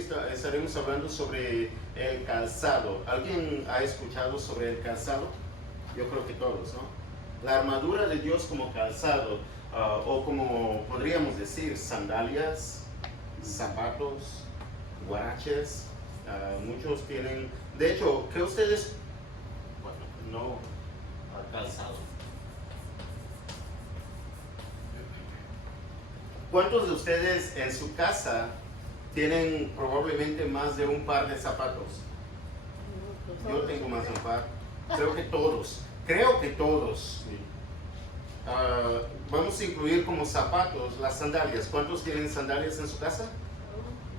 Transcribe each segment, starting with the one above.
estaremos hablando sobre el calzado. ¿Alguien ha escuchado sobre el calzado? Yo creo que todos, ¿no? La armadura de Dios como calzado, o como podríamos decir, sandalias, zapatos, guaraches. Muchos tienen, de hecho, ¿qué ustedes? Bueno, no calzado. ¿Cuántos de ustedes en su casa tienen probablemente más de un par de zapatos? Yo tengo más de un par. Creo que todos. Sí. Vamos a incluir como zapatos las sandalias. ¿Cuántos tienen sandalias en su casa?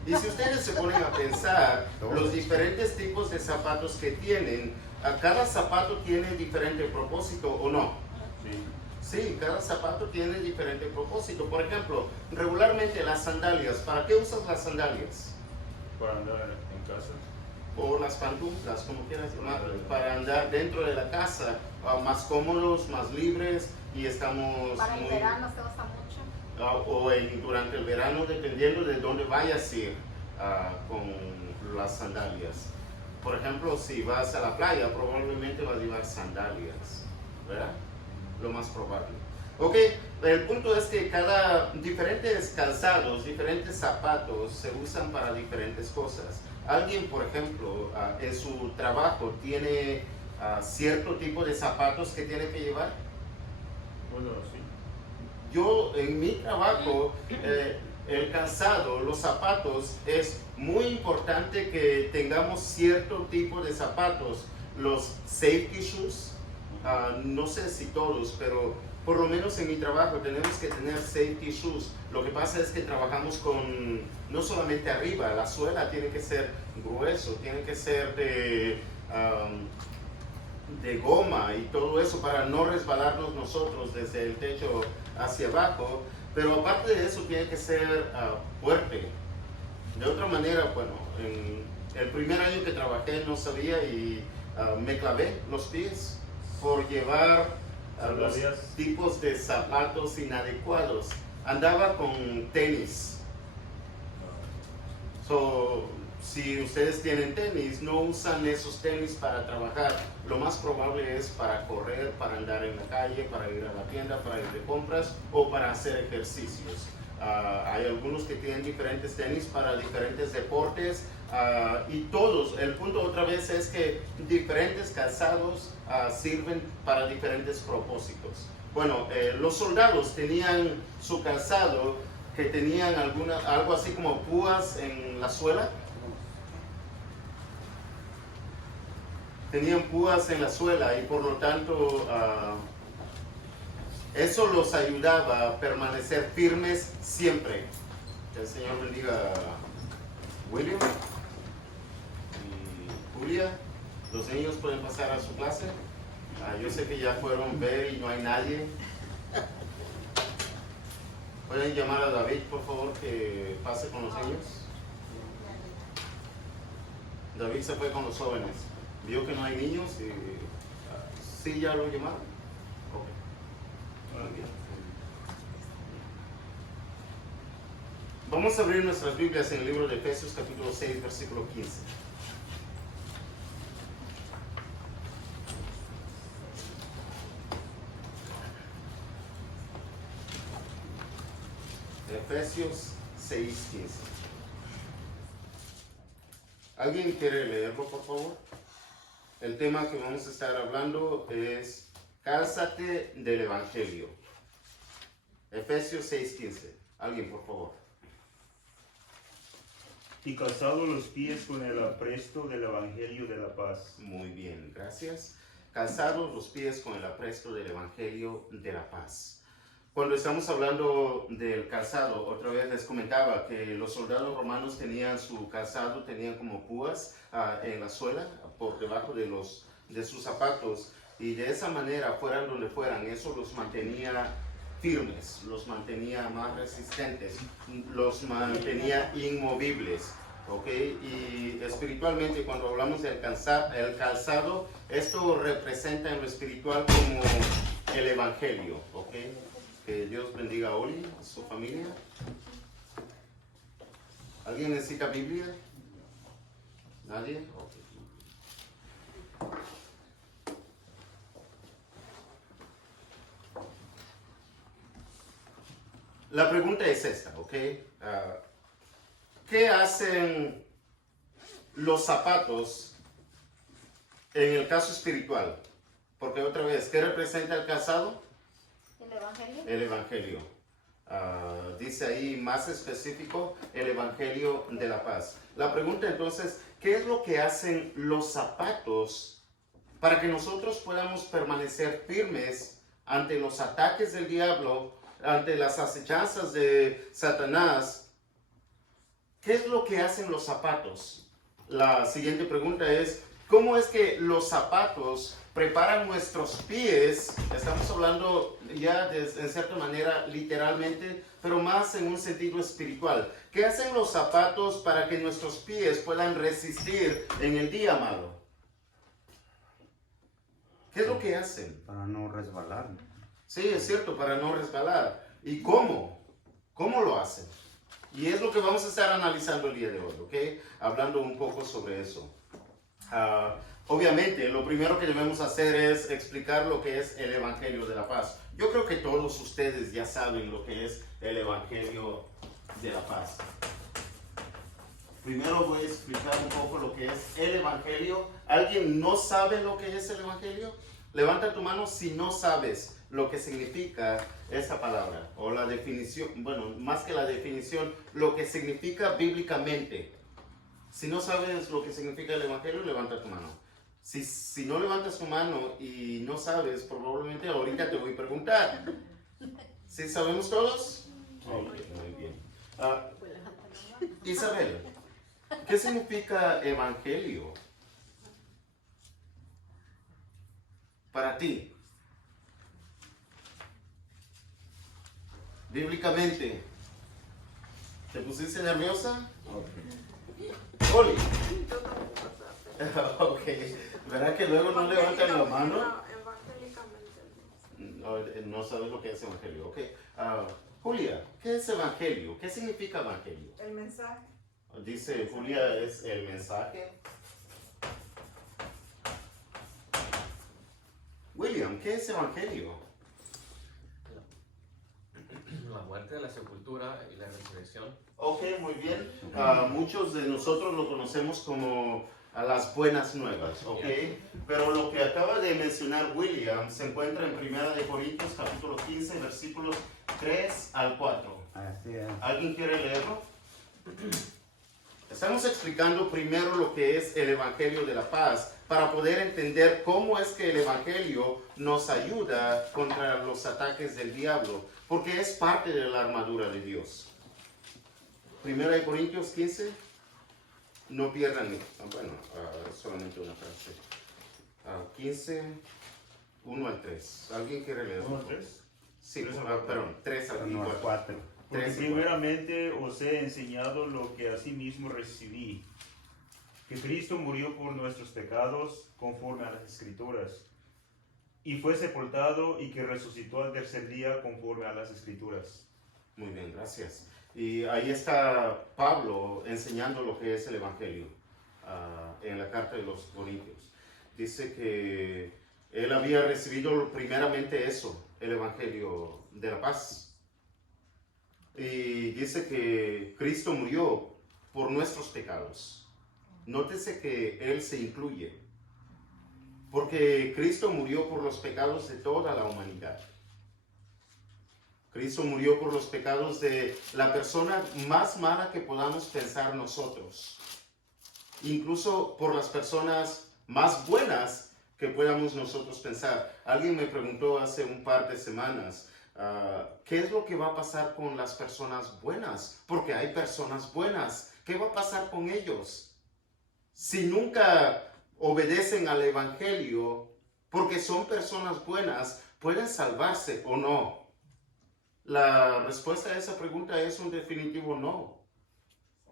Y si ustedes se ponen a pensar los diferentes tipos de zapatos que tienen, cada zapato tiene diferente propósito, ¿o no? Sí, cada zapato tiene diferente propósito. Por ejemplo, regularmente las sandalias, ¿para qué usas las sandalias? Para andar en casa. O las pantuflas, como quieras llamar, para andar dentro de la casa, más cómodos, más libres, y estamos para el verano se usa mucho. Durante el verano, dependiendo de dónde vayas a ir con las sandalias. Por ejemplo, si vas a la playa, probablemente vas a llevar sandalias, ¿verdad? Lo más probable. Ok, el punto es que diferentes calzados, diferentes zapatos se usan para diferentes cosas. Alguien, por ejemplo, en su trabajo tiene cierto tipo de zapatos que tiene que llevar. Bueno, sí. Yo en mi trabajo, el calzado, los zapatos, es muy importante que tengamos cierto tipo de zapatos. Los safety shoes, no sé si todos, pero por lo menos en mi trabajo tenemos que tener safety shoes. Lo que pasa es que trabajamos con, no solamente arriba, la suela tiene que ser grueso, tiene que ser de goma y todo eso para no resbalarnos nosotros desde el techo hacia abajo, pero aparte de eso tiene que ser fuerte. De otra manera, bueno, en el primer año que trabajé no sabía y me clavé los pies por llevar los tipos de zapatos inadecuados. Andaba con tenis. Si ustedes tienen tenis, no usan esos tenis para trabajar. Lo más probable es para correr, para andar en la calle, para ir a la tienda, para ir de compras o para hacer ejercicios. Hay algunos que tienen diferentes tenis para diferentes deportes y todos, el punto otra vez es que diferentes calzados sirven para diferentes propósitos. Bueno, los soldados tenían su calzado que tenían algo así como púas en la suela. Tenían púas en la suela y por lo tanto eso los ayudaba a permanecer firmes siempre. Que el Señor bendiga a William y Julia. Los niños pueden pasar a su clase. Yo sé que ya fueron a ver y no hay nadie. Pueden llamar a David, por favor, que pase con los niños. David se fue con los jóvenes. Vio que no hay niños y sí ya lo llamaron. Okay. Muy bien. Vamos a abrir nuestras Biblias en el libro de Efesios capítulo 6 versículo 15. Efesios 6:15. ¿Alguien quiere leerlo, por favor? El tema que vamos a estar hablando es Cálzate del Evangelio. Efesios 6:15. Alguien, por favor. Y calzado los pies con el apresto del Evangelio de la paz. Muy bien, gracias. Calzados los pies con el apresto del Evangelio de la paz. Cuando estamos hablando del calzado, otra vez les comentaba que los soldados romanos tenían su calzado, tenían como púas en la suela, por debajo de sus zapatos, y de esa manera, fueran donde fueran, eso los mantenía firmes, los mantenía más resistentes, los mantenía inmovibles. Okay. Y espiritualmente, cuando hablamos del calzado, esto representa en lo espiritual como el Evangelio. Okay. Que Dios bendiga a Oli, a su familia. ¿Alguien necesita Biblia? ¿Nadie? Ok. La pregunta es esta, ¿ok? ¿Qué hacen los zapatos en el caso espiritual? Porque otra vez, ¿qué representa el calzado? ¿El evangelio? El evangelio. Dice ahí más específico, el evangelio de la paz. La pregunta entonces, ¿qué es lo que hacen los zapatos para que nosotros podamos permanecer firmes ante los ataques del diablo, ante las acechanzas de Satanás? ¿Qué es lo que hacen los zapatos? La siguiente pregunta es, ¿cómo es que los zapatos preparan nuestros pies? Estamos hablando ya en cierta manera literalmente, pero más en un sentido espiritual. ¿Qué hacen los zapatos para que nuestros pies puedan resistir en el día malo? ¿Qué es lo que hacen? Para no resbalar. Sí, es cierto, para no resbalar. ¿Y cómo? ¿Cómo lo hacen? Y es lo que vamos a estar analizando el día de hoy, ¿ok? Hablando un poco sobre eso. Obviamente, lo primero que debemos hacer es explicar lo que es el Evangelio de la Paz. Yo creo que todos ustedes ya saben lo que es el Evangelio de la Paz. Primero voy a explicar un poco lo que es el Evangelio. ¿Alguien no sabe lo que es el Evangelio? Levanta tu mano si no sabes lo que significa esa palabra o la definición, bueno, más que la definición, lo que significa bíblicamente. Si no sabes lo que significa el Evangelio, levanta tu mano. Si no levantas tu mano y no sabes, probablemente ahorita te voy a preguntar. ¿Sí sabemos todos? Muy bien. Isabel, ¿qué significa Evangelio para ti? Bíblicamente, ¿te pusiste nerviosa? Oli. Ok. ¿Verdad que luego no levantan la mano? No, evangélicamente. No sabes lo que es evangelio. Ok. Julia, ¿qué es evangelio? ¿Qué significa evangelio? El mensaje. Dice Julia, es el mensaje. William, ¿qué es evangelio? La muerte, la sepultura y la resurrección. Ok, muy bien. Muchos de nosotros lo conocemos como las buenas nuevas, ok. Pero lo que acaba de mencionar William se encuentra en 1 Corintios capítulo 15, versículos 3 al 4. Así es. ¿Alguien quiere leerlo? Estamos explicando primero lo que es el Evangelio de la Paz para poder entender cómo es que el Evangelio nos ayuda contra los ataques del diablo, porque es parte de la armadura de Dios. 1 Corintios 15, no pierdan, solamente una frase. 15, 1 al 3. ¿Alguien quiere leerlo? 1 al 3. Sí, perdón, 3 al 4. 4. Porque 3 y 4. primeramente os he enseñado lo que asimismo recibí, que Cristo murió por nuestros pecados conforme a las Escrituras, y fue sepultado y que resucitó al tercer día conforme a las Escrituras. Muy bien, gracias. Y ahí está Pablo enseñando lo que es el Evangelio en la carta de los Corintios. Dice que él había recibido primeramente eso, el Evangelio de la paz. Y dice que Cristo murió por nuestros pecados. Nótese que Él se incluye, porque Cristo murió por los pecados de toda la humanidad. Cristo murió por los pecados de la persona más mala que podamos pensar nosotros. Incluso por las personas más buenas que podamos nosotros pensar. Alguien me preguntó hace un par de semanas, ¿qué es lo que va a pasar con las personas buenas? Porque hay personas buenas. ¿Qué va a pasar con ellos? Si nunca obedecen al Evangelio, porque son personas buenas, ¿pueden salvarse o no? La respuesta a esa pregunta es un definitivo no.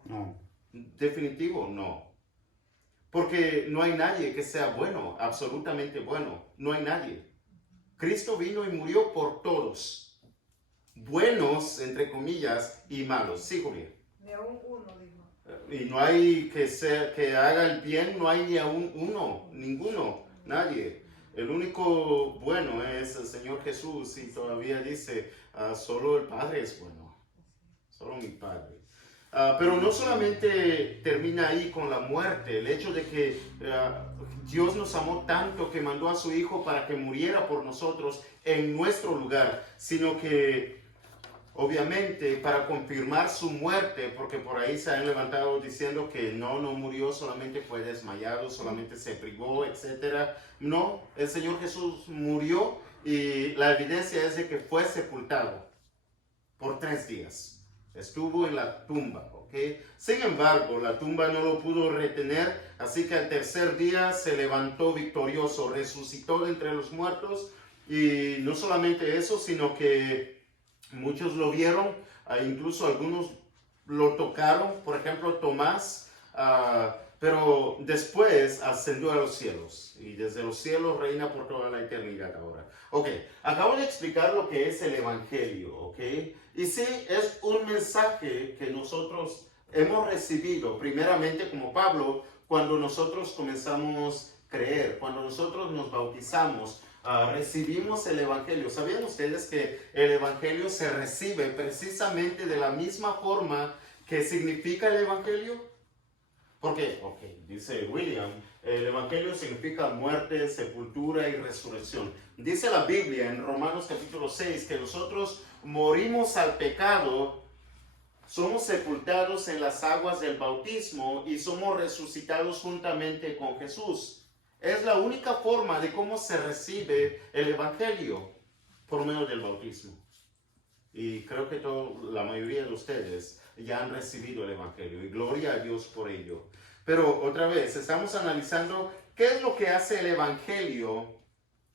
No. Definitivo no. Porque no hay nadie que sea bueno, absolutamente bueno. No hay nadie. Cristo vino y murió por todos. Buenos, entre comillas, y malos. Sí, Julián. Ni aún uno, dijo. y no hay que haga el bien, no hay ni aún ninguno, nadie. El único bueno es el Señor Jesús, y todavía dice, solo el Padre es bueno, solo mi Padre. Pero no solamente termina ahí con la muerte, el hecho de que Dios nos amó tanto que mandó a su Hijo para que muriera por nosotros en nuestro lugar, sino que obviamente para confirmar su muerte, porque por ahí se han levantado diciendo que no murió, solamente fue desmayado, solamente se privó, etc. No, el Señor Jesús murió y la evidencia es de que fue sepultado por 3 días. Estuvo en la tumba, ¿ok? Sin embargo, la tumba no lo pudo retener, así que al tercer día se levantó victorioso, resucitó de entre los muertos, y no solamente eso, sino que muchos lo vieron, incluso algunos lo tocaron, por ejemplo Tomás, pero después ascendió a los cielos, y desde los cielos reina por toda la eternidad ahora. Ok, acabo de explicar lo que es el Evangelio, ok, y sí, es un mensaje que nosotros hemos recibido, primeramente como Pablo, cuando nosotros comenzamos a creer, cuando nosotros nos bautizamos, recibimos el Evangelio. ¿Sabían ustedes que el Evangelio se recibe precisamente de la misma forma que significa el Evangelio? Porque, dice William, el Evangelio significa muerte, sepultura y resurrección. Dice la Biblia en Romanos capítulo 6 que nosotros morimos al pecado, somos sepultados en las aguas del bautismo y somos resucitados juntamente con Jesús. Es la única forma de cómo se recibe el Evangelio, por medio del bautismo. Y creo que la mayoría de ustedes ya han recibido el Evangelio, y gloria a Dios por ello. Pero otra vez, estamos analizando qué es lo que hace el Evangelio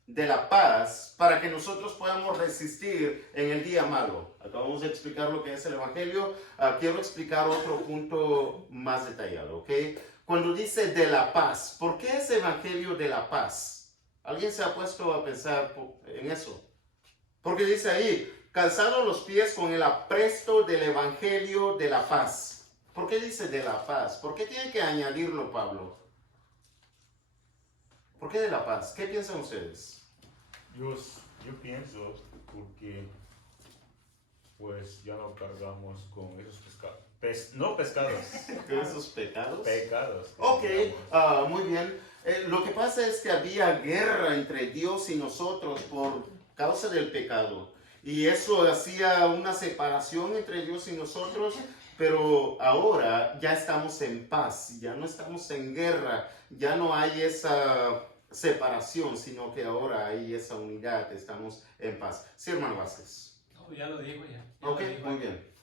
de la paz para que nosotros podamos resistir en el día malo. Acabamos de explicar lo que es el Evangelio. Quiero explicar otro punto más detallado, ¿ok? Cuando dice de la paz, ¿por qué es Evangelio de la paz? ¿Alguien se ha puesto a pensar en eso? Porque dice ahí, calzados los pies con el apresto del Evangelio de la paz. ¿Por qué dice de la paz? ¿Por qué tiene que añadirlo Pablo? ¿Por qué de la paz? ¿Qué piensan ustedes? Yo pienso porque pues ya no cargamos con esos pescados. No pescados. ¿Esos pecados? Pecados. Ok, muy bien. Lo que pasa es que había guerra entre Dios y nosotros por causa del pecado. Y eso hacía una separación entre Dios y nosotros, pero ahora ya estamos en paz, ya no estamos en guerra, ya no hay esa separación, sino que ahora hay esa unidad, estamos en paz. Sí, hermano Vázquez. No, ya lo dijo ya. Ok, muy bien.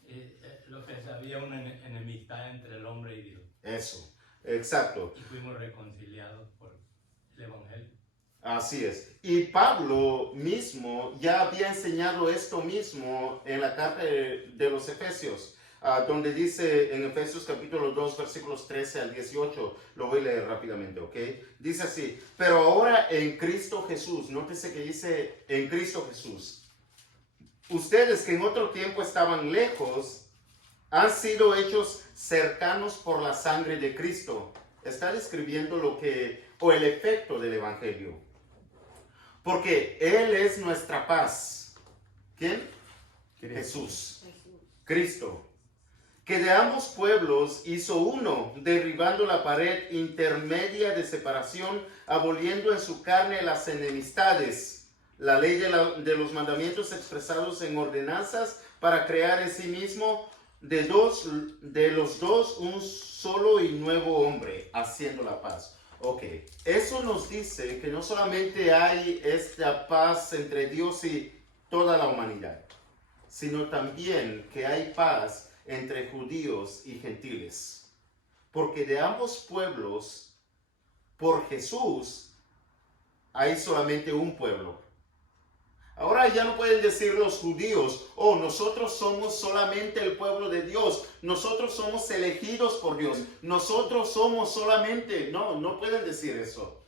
Lo que había una enemistad entre el hombre y Dios. Eso, exacto. Y fuimos reconciliados por el Evangelio. Así es. Y Pablo mismo ya había enseñado esto mismo en la carta de los Efesios, donde dice en Efesios capítulo 2, versículos 13 al 18, lo voy a leer rápidamente, ¿ok? Dice así, pero ahora en Cristo Jesús, nótese que dice en Cristo Jesús, ustedes que en otro tiempo estaban lejos, han sido hechos cercanos por la sangre de Cristo. Está describiendo el efecto del Evangelio. Porque Él es nuestra paz. ¿Quién? Jesús. Cristo. Que de ambos pueblos hizo uno, derribando la pared intermedia de separación, aboliendo en su carne las enemistades, la ley de los mandamientos expresados en ordenanzas, para crear en sí mismo de los dos un solo y nuevo hombre, haciendo la paz. Ok, eso nos dice que no solamente hay esta paz entre Dios y toda la humanidad, sino también que hay paz entre judíos y gentiles. Porque de ambos pueblos, por Jesús, hay solamente un pueblo. Ahora ya no pueden decir los judíos, nosotros somos solamente el pueblo de Dios, nosotros somos elegidos por Dios, nosotros somos solamente, no pueden decir eso.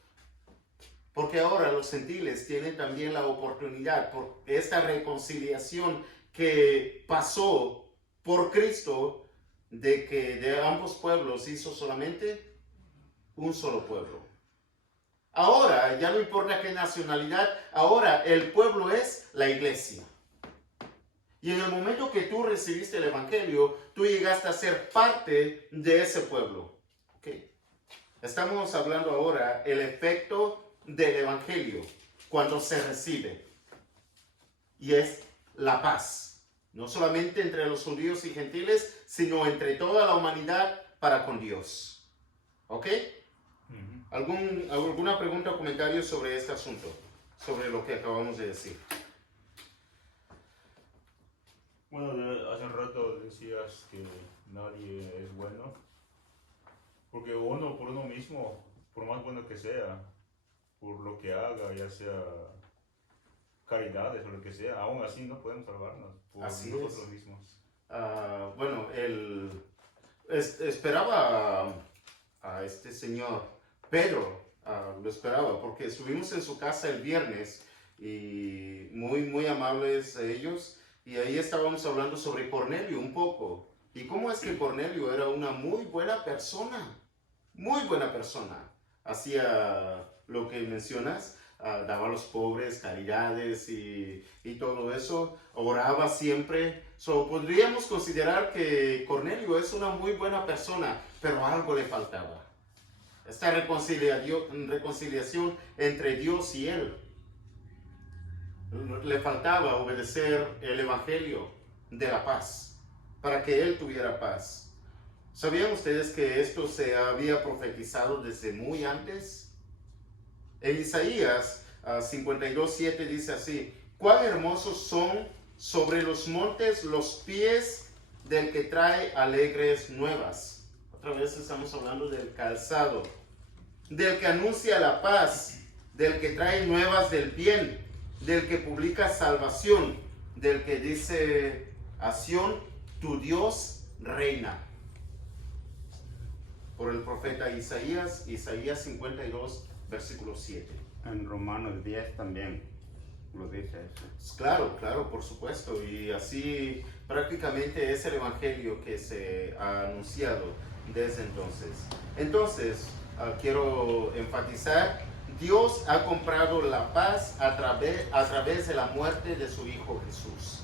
Porque ahora los gentiles tienen también la oportunidad por esta reconciliación que pasó por Cristo de que de ambos pueblos hizo solamente un solo pueblo. Ahora ya no importa qué nacionalidad, ahora el pueblo es la iglesia. Y en el momento que tú recibiste el evangelio, tú llegaste a ser parte de ese pueblo. ¿Okay? Estamos hablando ahora el efecto del evangelio cuando se recibe. Y es la paz. No solamente entre los judíos y gentiles, sino entre toda la humanidad para con Dios. ¿Ok? ¿Alguna pregunta o comentario sobre este asunto? Sobre lo que acabamos de decir. Bueno, hace un rato decías que nadie es bueno. Porque uno por uno mismo, por más bueno que sea, por lo que haga, ya sea caridades o lo que sea, aún así no podemos salvarnos por Así nosotros es. mismos. Bueno, esperaba a este señor Pedro, lo esperaba porque estuvimos en su casa el viernes y muy amables ellos, y ahí estábamos hablando sobre Cornelio un poco y cómo es que Cornelio era una muy buena persona, hacía lo que mencionas, daba a los pobres caridades y todo eso, oraba siempre. Podríamos considerar que Cornelio es una muy buena persona, pero algo le faltaba. Esta reconciliación entre Dios y él. Le faltaba obedecer el evangelio de la paz, para que él tuviera paz. ¿Sabían ustedes que esto se había profetizado desde muy antes? En Isaías 52:7 dice así: cuán hermosos son sobre los montes los pies del que trae alegres nuevas. Otra vez estamos hablando del calzado, del que anuncia la paz, del que trae nuevas del bien, del que publica salvación, del que dice a Sión, tu Dios reina. Por el profeta Isaías 52, versículo 7. En Romanos 10 también lo dice eso. Claro, por supuesto. Y así prácticamente es el evangelio que se ha anunciado desde entonces. Entonces, quiero enfatizar, Dios ha comprado la paz a través de la muerte de su Hijo Jesús.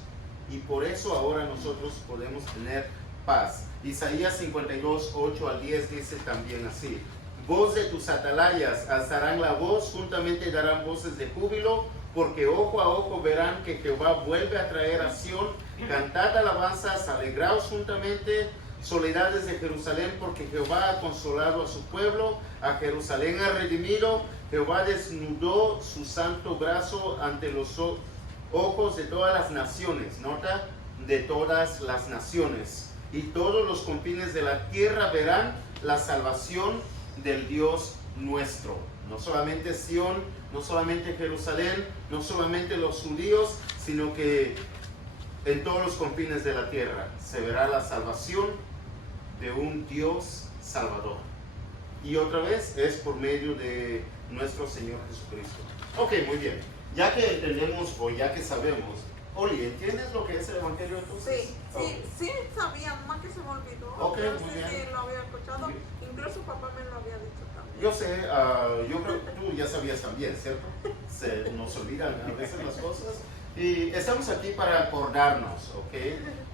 Y por eso ahora nosotros podemos tener paz. Isaías 52, 8 al 10 dice también así: voz de tus atalayas alzarán la voz, juntamente darán voces de júbilo, porque ojo a ojo verán que Jehová vuelve a traer a Sión. Cantad alabanzas, alegraos juntamente, soledades de Jerusalén, porque Jehová ha consolado a su pueblo, a Jerusalén ha redimido. Jehová desnudó su santo brazo ante los ojos de todas las naciones. Nota, de todas las naciones. Y todos los confines de la tierra verán la salvación del Dios nuestro. No solamente Sión, no solamente Jerusalén, no solamente los judíos, sino que en todos los confines de la tierra se verá la salvación de un Dios salvador. Y otra vez es por medio de nuestro Señor Jesucristo. Ok, muy bien. Ya que entendemos o ya que sabemos, Oli, ¿entiendes lo que es el Evangelio entonces? Sí sabía, nomás que se me olvidó. Ok, Pero muy sí, bien. sí, lo había escuchado. Incluso papá me lo había dicho también. Yo sé, yo creo que tú ya sabías también, ¿cierto? Se nos olvidan a veces las cosas. Y estamos aquí para acordarnos, ¿ok?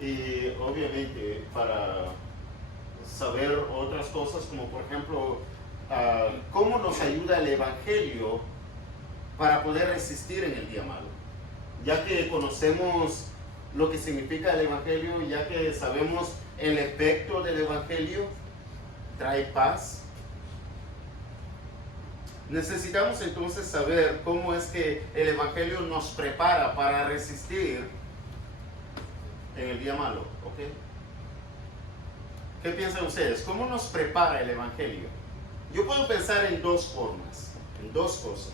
Y obviamente para saber otras cosas, como por ejemplo, cómo nos ayuda el Evangelio para poder resistir en el día malo. Ya que conocemos lo que significa el Evangelio, ya que sabemos el efecto del Evangelio, trae paz. Necesitamos entonces saber cómo es que el Evangelio nos prepara para resistir en el día malo, ¿ok? ¿Qué piensan ustedes? ¿Cómo nos prepara el Evangelio? Yo puedo pensar en dos formas, en dos cosas.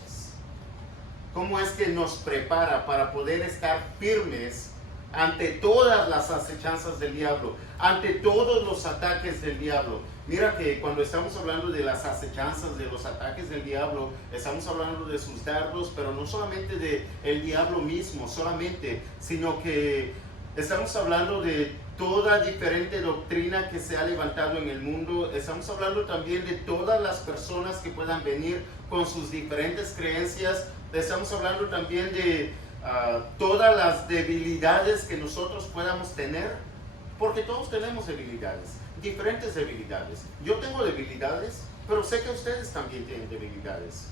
¿Cómo es que nos prepara para poder estar firmes ante todas las acechanzas del diablo, ante todos los ataques del diablo? Mira que cuando estamos hablando de las acechanzas, de los ataques del diablo, estamos hablando de sus dardos, pero no solamente de el diablo mismo, sino que estamos hablando de toda diferente doctrina que se ha levantado en el mundo. Estamos hablando también de todas las personas que puedan venir con sus diferentes creencias. Estamos hablando también de todas las debilidades que nosotros podamos tener, porque todos tenemos debilidades, diferentes debilidades. Yo tengo debilidades, pero sé que ustedes también tienen debilidades.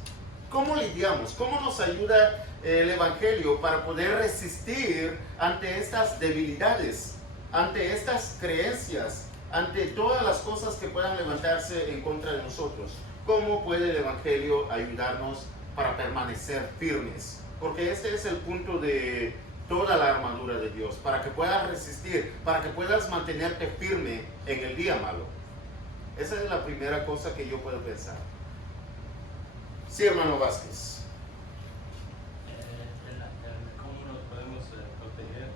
¿Cómo lidiamos? ¿Cómo nos ayuda el Evangelio para poder resistir ante estas debilidades, ante estas creencias, ante todas las cosas que puedan levantarse en contra de nosotros? ¿Cómo puede el Evangelio ayudarnos para permanecer firmes? Porque este es el punto de toda la armadura de Dios, para que puedas resistir, para que puedas mantenerte firme en el día malo. Esa es la primera cosa que yo puedo pensar. Sí, hermano Vázquez. ¿Cómo nos podemos proteger?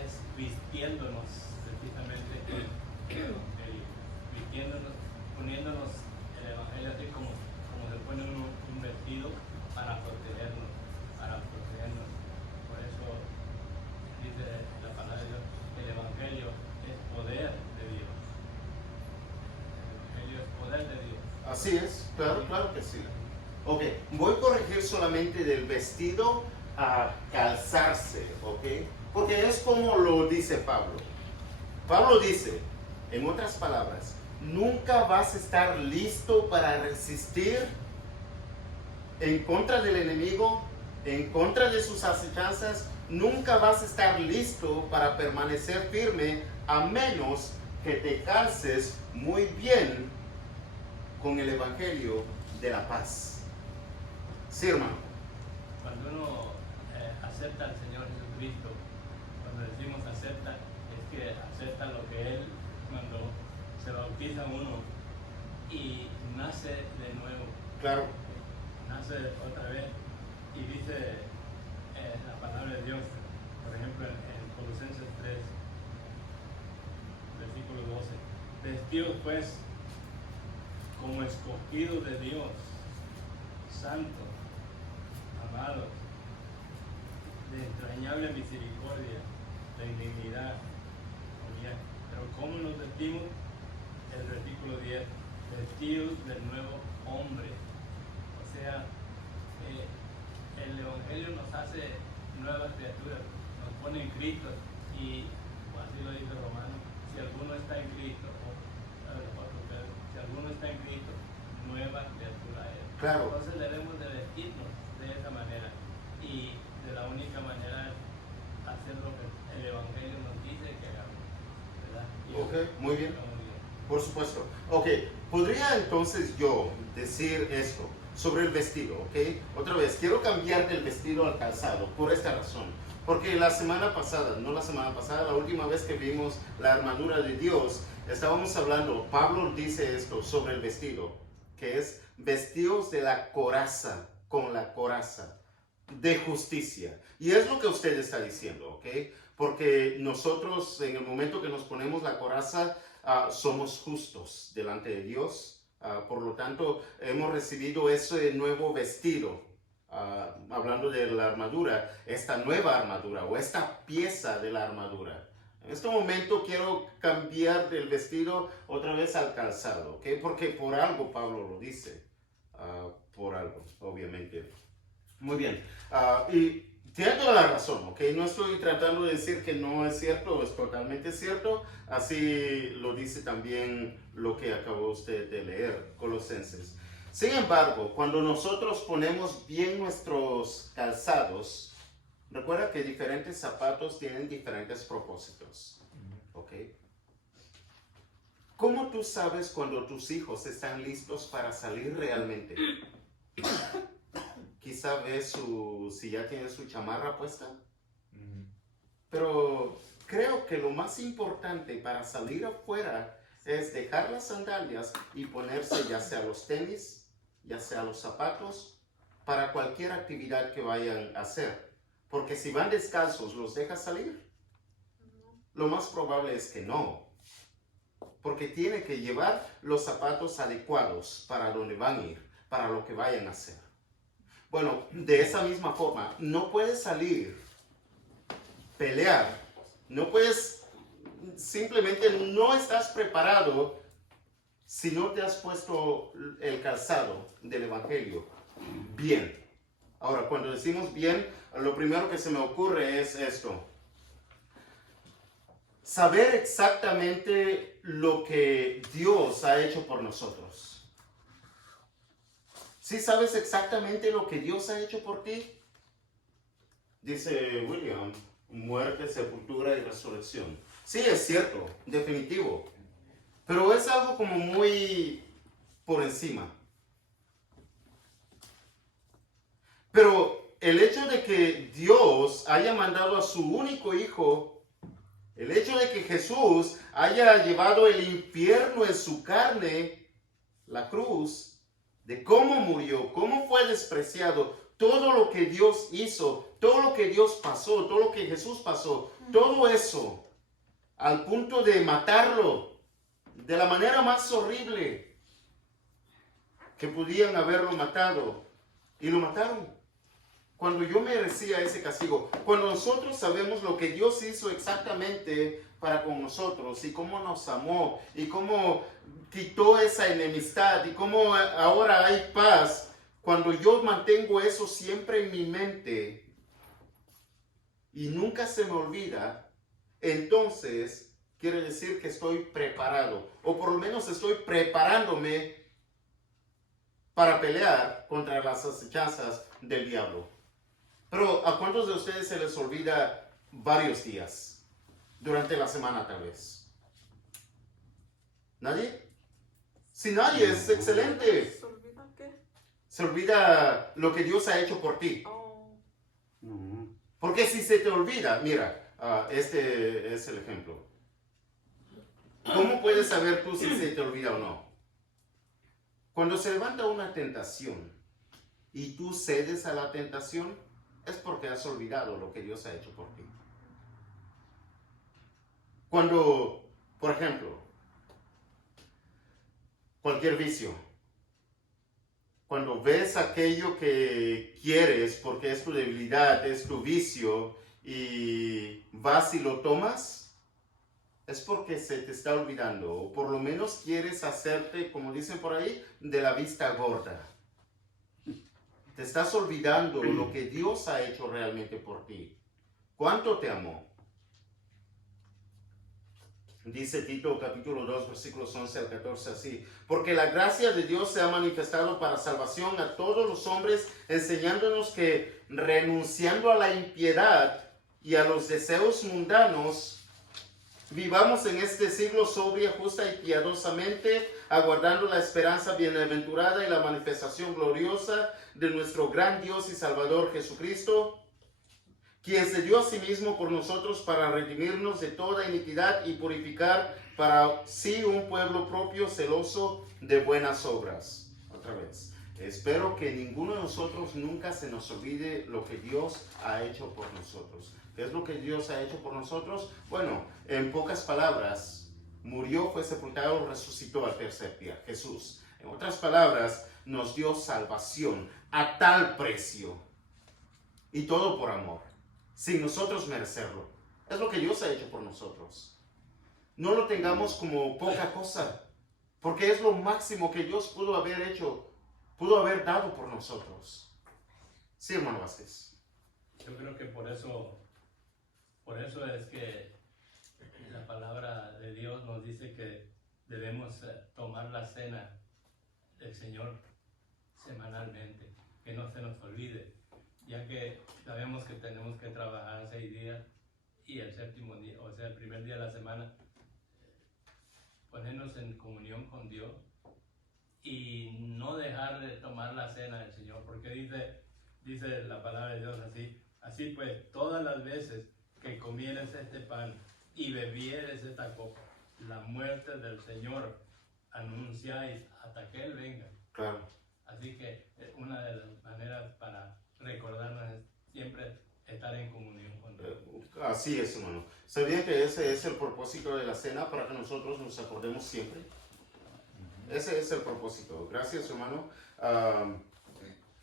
Es vistiéndonos precisamente vistiéndonos, poniéndonos el Evangelio así como se pone un vestido para protegernos, Por eso dice la palabra de Dios, el Evangelio es poder de Dios. El Evangelio es poder de Dios. Así es, claro que sí. Ok, voy a corregir solamente del vestido a calzarse, ok, porque es como lo dice Pablo. Pablo dice, en otras palabras, nunca vas a estar listo para resistir en contra del enemigo, en contra de sus acechanzas. Nunca vas a estar listo para permanecer firme a menos que te calces muy bien con el Evangelio de la paz. Sí, hermano. Cuando uno acepta al Señor Jesucristo, cuando decimos acepta, es que acepta lo que Él, cuando se bautiza uno y nace de nuevo. Claro. Nace otra vez y dice la palabra de Dios, por ejemplo en Colosenses 3, versículo 12. Vestidos pues como escogidos de Dios, santos, amados, de entrañable misericordia, de indignidad. Pero ¿cómo nos vestimos? El versículo 10, vestidos del nuevo hombre. O sea, el Evangelio nos hace nuevas criaturas, nos pone en Cristo, y así lo dice Romano, si alguno está en Cristo, si alguno está en Cristo, nueva criatura es. Claro. Entonces debemos de vestirnos de esa manera, y de la única manera es hacer lo que el Evangelio nos dice que hagamos, ¿verdad? Ok, muy bien. Por supuesto. Ok, podría entonces yo decir esto sobre el vestido, ¿ok? Otra vez, quiero cambiar del vestido al calzado por esta razón. Porque la última vez que vimos la armadura de Dios, estábamos hablando, Pablo dice esto sobre el vestido, que es vestidos de la coraza, con la coraza de justicia. Y es lo que usted está diciendo, ¿ok? Porque nosotros en el momento que nos ponemos la coraza, somos justos delante de Dios. Por lo tanto, hemos recibido ese nuevo vestido. Hablando de la armadura, esta nueva armadura o esta pieza de la armadura. En este momento quiero cambiar del vestido otra vez al calzado, ¿ok? Porque por algo Pablo lo dice. Por algo, obviamente. Muy bien. Y tiene toda la razón, ¿ok? No estoy tratando de decir que no es cierto, es totalmente cierto. Así lo dice también lo que acabó usted de leer, Colosenses. Sin embargo, cuando nosotros ponemos bien nuestros calzados, recuerda que diferentes zapatos tienen diferentes propósitos, ¿ok? ¿Cómo tú sabes cuando tus hijos están listos para salir realmente? Quizá ves si ya tienen su chamarra puesta. Pero creo que lo más importante para salir afuera es dejar las sandalias y ponerse ya sea los tenis, ya sea los zapatos, para cualquier actividad que vayan a hacer. Porque si van descalzos, ¿los dejas salir? Lo más probable es que no. Porque tiene que llevar los zapatos adecuados para donde van a ir, para lo que vayan a hacer. Bueno, de esa misma forma, no puedes salir, pelear, no puedes simplemente no estás preparado si no te has puesto el calzado del Evangelio bien. Ahora, cuando decimos bien, lo primero que se me ocurre es esto. Saber exactamente lo que Dios ha hecho por nosotros. ¿Sí sabes exactamente lo que Dios ha hecho por ti? Dice William, muerte, sepultura y resurrección. Sí, es cierto, definitivo. Pero es algo como muy por encima. Pero el hecho de que Dios haya mandado a su único hijo, el hecho de que Jesús haya llevado el infierno en su carne, la cruz, de cómo murió, cómo fue despreciado, todo lo que Dios hizo, todo lo que Dios pasó, todo lo que Jesús pasó, todo eso, al punto de matarlo de la manera más horrible que podían haberlo matado, y lo mataron. Cuando yo merecía ese castigo, cuando nosotros sabemos lo que Dios hizo exactamente para con nosotros y cómo nos amó y cómo quitó esa enemistad y cómo ahora hay paz, cuando yo mantengo eso siempre en mi mente y nunca se me olvida, entonces quiere decir que estoy preparado, o por lo menos estoy preparándome para pelear contra las acechanzas del diablo. Pero ¿a cuántos de ustedes se les olvida varios días? Durante la semana tal vez. ¿Nadie? Si nadie, es excelente. ¿Se olvida qué? Se olvida lo que Dios ha hecho por ti. Oh, Porque si se te olvida, mira, este es el ejemplo. ¿Cómo puedes saber tú si se te olvida o no? Cuando se levanta una tentación y tú cedes a la tentación, es porque has olvidado lo que Dios ha hecho por ti. Cuando, por ejemplo, cualquier vicio, cuando ves aquello que quieres porque es tu debilidad, es tu vicio, y vas y lo tomas, es porque se te está olvidando, o por lo menos quieres hacerte, como dicen por ahí, de la vista gorda. Te estás olvidando lo que Dios ha hecho realmente por ti. ¿Cuánto te amó? Dice Tito capítulo 2 versículos 11 al 14 así: porque la gracia de Dios se ha manifestado para salvación a todos los hombres, enseñándonos que renunciando a la impiedad y a los deseos mundanos, vivamos en este siglo sobria, justa y piadosamente, aguardando la esperanza bienaventurada y la manifestación gloriosa de nuestro gran Dios y Salvador Jesucristo, quien se dio a sí mismo por nosotros para redimirnos de toda iniquidad y purificar para sí un pueblo propio celoso de buenas obras. Otra vez, espero que ninguno de nosotros nunca se nos olvide lo que Dios ha hecho por nosotros. ¿Qué es lo que Dios ha hecho por nosotros? Bueno, en pocas palabras, murió, fue sepultado, resucitó al tercer día, Jesús. En otras palabras, nos dio salvación a tal precio, y todo por amor, sin nosotros merecerlo. Es lo que Dios ha hecho por nosotros. No lo tengamos como poca cosa, porque es lo máximo que Dios pudo haber hecho, pudo haber dado por nosotros. Sí, hermano Vázquez. Yo creo que por eso es que la palabra de Dios nos dice que debemos tomar la cena del Señor semanalmente, que no se nos olvide, ya que sabemos que tenemos que trabajar 6 días y el séptimo día, o sea, el primer día de la semana, ponernos en comunión con Dios y no dejar de tomar la cena del Señor, porque dice la palabra de Dios así pues, todas las veces que comieres este pan y bebieres esta copa, la muerte del Señor anunciáis hasta que Él venga. Claro. Así que una de las maneras para recordarnos es siempre estar en comunión con Dios. Así es, hermano. ¿Sabían que ese es el propósito de la cena, para que nosotros nos acordemos siempre? Ese es el propósito. Gracias, hermano.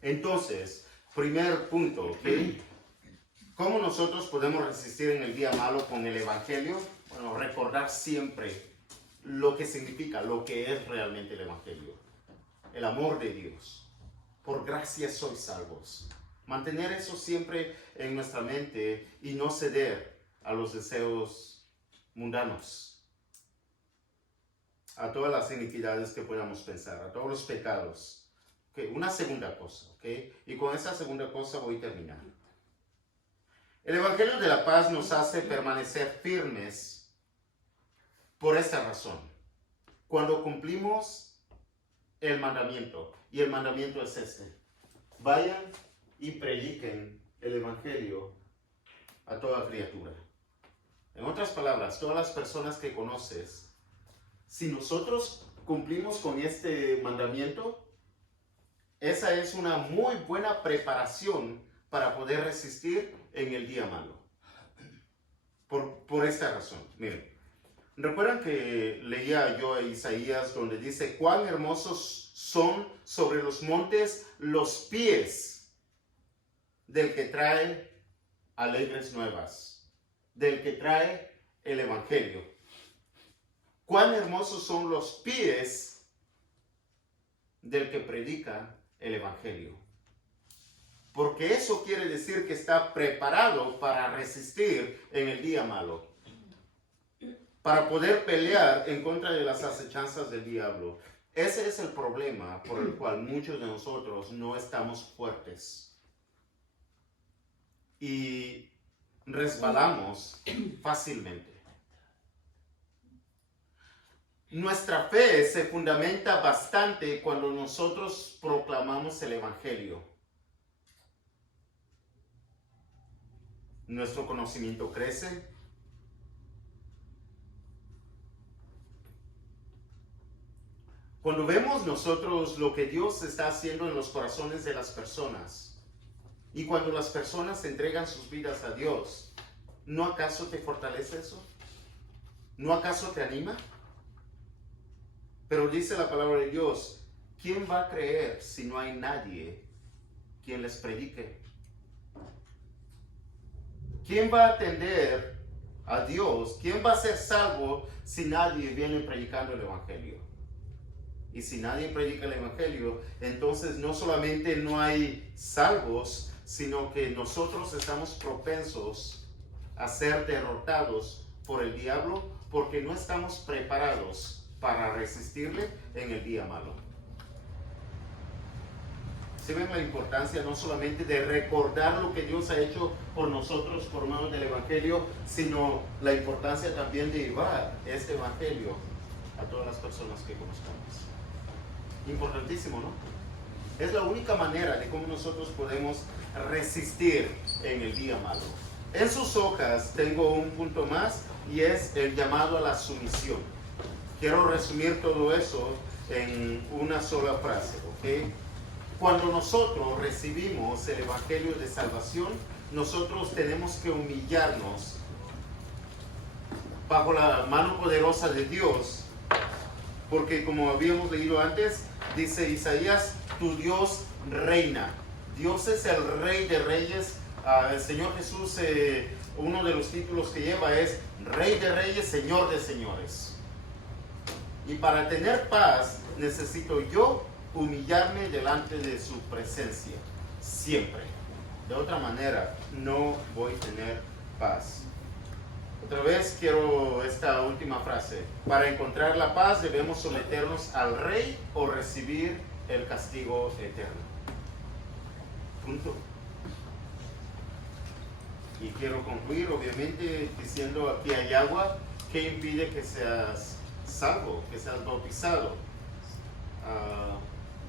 Entonces, primer punto, ¿ok? ¿Cómo nosotros podemos resistir en el día malo con el Evangelio? bueno, recordar siempre lo que significa, lo que es realmente el Evangelio. El amor de Dios. Por gracia sois salvos. Mantener eso siempre en nuestra mente y no ceder a los deseos mundanos, a todas las iniquidades que podamos pensar, a todos los pecados. Okay, una segunda cosa, ¿okay? Y con esa segunda cosa voy a terminar. El Evangelio de la Paz nos hace permanecer firmes por esta razón. Cuando cumplimos el mandamiento, y el mandamiento es este: vayan y prediquen el Evangelio a toda criatura. En otras palabras, todas las personas que conoces, si nosotros cumplimos con este mandamiento, esa es una muy buena preparación para poder resistir en el día malo. Por esta razón, miren. ¿Recuerdan que leía yo a Isaías donde dice: cuán hermosos son sobre los montes los pies del que trae alegres nuevas, del que trae el Evangelio? Cuán hermosos son los pies del que predica el Evangelio. Porque eso quiere decir que está preparado para resistir en el día malo, para poder pelear en contra de las acechanzas del diablo. Ese es el problema por el cual muchos de nosotros no estamos fuertes y resbalamos fácilmente. Nuestra fe se fundamenta bastante cuando nosotros proclamamos el Evangelio. Nuestro conocimiento crece. Cuando vemos nosotros lo que Dios está haciendo en los corazones de las personas, y cuando las personas entregan sus vidas a Dios, ¿no acaso te fortalece eso? ¿No acaso te anima? Pero dice la palabra de Dios: ¿quién va a creer si no hay nadie quien les predique? ¿Quién va a atender a Dios? ¿Quién va a ser salvo si nadie viene predicando el Evangelio? Y si nadie predica el Evangelio, entonces no solamente no hay salvos, sino que nosotros estamos propensos a ser derrotados por el diablo, porque no estamos preparados para resistirle en el día malo. ¿Sí ven la importancia no solamente de recordar lo que Dios ha hecho por nosotros por medio del Evangelio, sino la importancia también de llevar este Evangelio a todas las personas que conozcamos? Importantísimo, ¿no? Es la única manera de cómo nosotros podemos resistir en el día malo. En sus hojas tengo un punto más, y es el llamado a la sumisión. Quiero resumir todo eso en una sola frase, ¿ok? Cuando nosotros recibimos el Evangelio de salvación, nosotros tenemos que humillarnos bajo la mano poderosa de Dios, porque como habíamos leído antes, dice Isaías: tu Dios reina. Dios es el Rey de Reyes. El Señor Jesús, uno de los títulos que lleva es Rey de Reyes, Señor de Señores. Y para tener paz necesito yo humillarme delante de su presencia, siempre. De otra manera no voy a tener paz. Otra vez quiero esta última frase: para encontrar la paz debemos someternos al Rey o recibir el castigo eterno. Punto. Y quiero concluir obviamente diciendo: aquí hay agua. ¿Qué impide que seas salvo, que seas bautizado?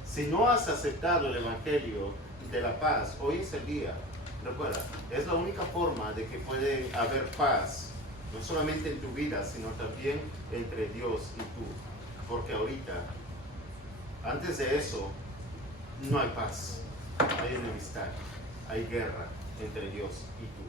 Si no has aceptado el Evangelio de la paz, hoy es el día. Recuerda, es la única forma de que puede haber paz, no solamente en tu vida, sino también entre Dios y tú. Porque ahorita, antes de eso, no hay paz, hay enemistad, hay guerra entre Dios y tú.